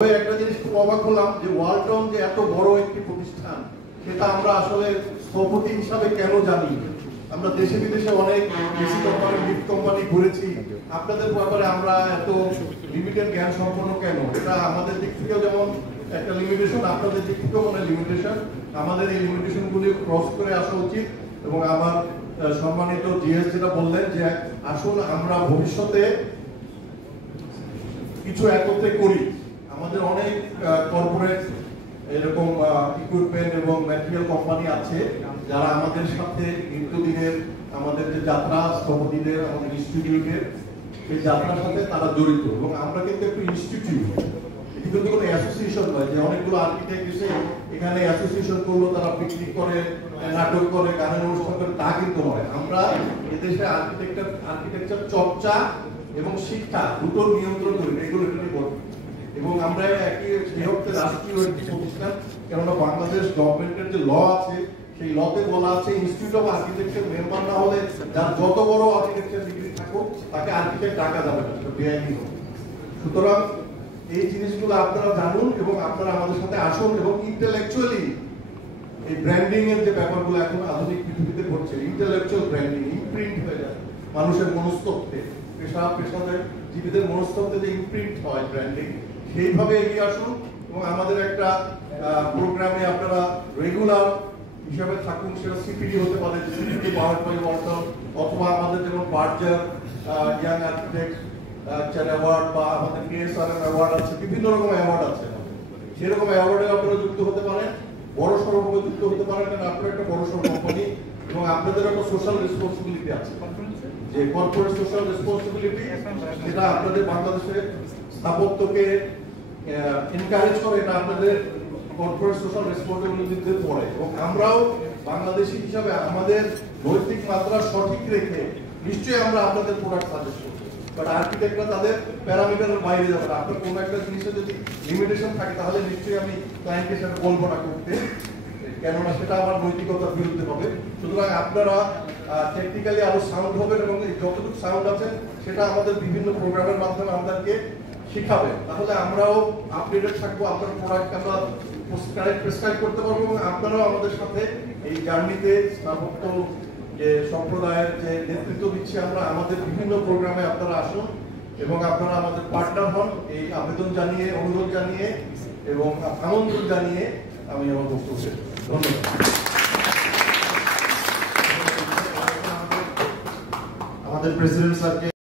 একটা জিনিস খুব অবাক হলাম যে ওয়ালটন যে এত বড় একটি প্রতিষ্ঠান সেটা আমরা আসলে স্থপতি হিসাবে কেন জানি। আমরা দেশে বিদেশে অনেক এসি কোম্পানি, লিফট কোম্পানি ঘুরেছি, আপনাদের ব্যাপারে আমরা এত লিমিটেড জ্ঞান সম্পন্ন কেন? এটা আমাদের দিক থেকেও যেমন একটা লিমিটেশন, আপনাদের দিক থেকেও মানে লিমিটেশন। আমাদের এই লিমিটেশন গুলি ক্রস করে আসা উচিত। এবং আমার সম্মানিত জিএস যেটা বললেন যে আসুন আমরা ভবিষ্যতে কিছু একত্রে করি। আমাদের অনেক কর্পোরেট এরকম ইকুইপমেন্ট এবং ম্যাটেরিয়াল কোম্পানি আছে যারা আমাদের সাথে নিত্যদিনের আমাদের যে যাত্রা, স্থপতিদের, আমাদের ইনস্টিটিউটের এই যাত্রার সাথে তারা জড়িত। এবং আমরা কিন্তু একটু ইনস্টিটিউট, এটি কিন্তু কোনো অ্যাসোসিয়েশন নয় যে অনেকগুলো আর্কিটেক্ট এসে এখানে অ্যাসোসিয়েশন করলো, তারা পিকনিক করে, নাটক করে, গানের অনুষ্ঠান করে, তা কিন্তু নয়। আমরা এদেশে আর্কিটেকচার চর্চা এবং শিক্ষা দুটো নিয়ন্ত্রণ করি, রেগুলেটরি বডি। এবং আমরা একই বৃহত্তর রাষ্ট্রীয় একটি প্রতিষ্ঠান, কেননা বাংলাদেশ গভর্নমেন্টের যে ল আছে সেই লতে বলা আছে ইনস্টিটিউট অফ আর্কিটেকচার মেম্বার না হলে যার যত বড় আর্কিটেকচার ডিগ্রি থাকুক তাকে আর্কিটেক্ট ডাকা যাবে না, সেটা বেআইনি হবে। সুতরাং এই জিনিসগুলো আপনারা জানুন এবং আপনারা আমাদের সাথে আসুন এবং ইন্টেলেকচুয়ালি এই ব্র্যান্ডিং এর যে ব্যাপারগুলো এখন আধুনিক পৃথিবীতে ঘটছে, ইন্টেলেকচুয়াল ব্র্যান্ডিং ইমপ্রিন্ট হয়ে যায় মানুষের মনস্তত্ত্বে, পেশাদার জীবীদের মনস্তত্ত্বে যে ইমপ্রিন্ট হয় ব্র্যান্ডিং, সেইভাবে এগিয়ে আসুন। এবং আমাদের একটা প্রোগ্রামে আপনারা রেগুলার হিসাবে থাকুন, সেটা সিপিডি হতে পারে, সিপিডি পাওয়ার্ড বাই ওয়ালটন, অথবা আমাদের যেমন বার্জার ইয়াং আর্কিটেক্ট অ্যাওয়ার্ড বা আমাদের কেএসআর অ্যাওয়ার্ড আছে, বিভিন্ন রকম অ্যাওয়ার্ড আছে, সেরকম অ্যাওয়ার্ডে আপনারা যুক্ত হতে পারেন, বড় সড়কভাবে যুক্ত হতে পারেন। কারণ আপনার একটা বড় সড়ক কোম্পানি এবং আপনাদের একটা সোশ্যাল রেসপন্সিবিলিটি আছে, যে কর্পোরেট সোশ্যাল রেসপন্সিবিলিটি, যেটা আপনাদের বাংলাদেশের স্থাপত্যকে এনকারেজ করে, এটা আপনাদের কর্পোরেট সোশ্যাল রেসপন্সিবিলিটিতে পড়ে। এবং আমরাও বাংলাদেশি হিসাবে আমাদের নৈতিক মাত্রা সঠিক রেখে নিশ্চয়ই আমরা আপনাদের প্রোডাক্ট সাজেস্ট করব। বাট আর্কিটেক্টরা তাদের প্যারামিটারের বাইরে যাবে না। আপনার কোনো একটা জিনিসে যদি লিমিটেশন থাকে তাহলে নিশ্চয়ই আমি ক্লায়েন্টের সাথে বলবো না করতে, কেননা সেটা আমার নৈতিকতার বিরুদ্ধে হবে। সুতরাং আপনারা টেকনিক্যালি আরো সাউন্ড হবেন এবং যতটুকু সাউন্ড আছে সেটা আমাদের বিভিন্ন প্রোগ্রামের মাধ্যমে আমাদেরকে শিখাবেন, তাহলে আমরাও আপডেটেড থাকবো, আপনার প্রোডাক্ট আমরা প্রেসক্রাইব করতে পারবো এবং আপনারাও আমাদের সাথে এই জার্নিতে স্থাপত্য যে সম্প্রদায়ের যে নেতৃত্ব দিচ্ছি আমরা, আমাদের বিভিন্ন প্রোগ্রামে আপনারা আসুন এবং আপনারা আমাদের পার্টনার হন। এই আবেদন জানিয়ে, অনুরোধ জানিয়ে এবং আমন্ত্রণ জানিয়ে আমি আমার বক্তব্য শেষ করছি। ধন্যবাদ। আমাদের প্রেসিডেন্ট স্যারকে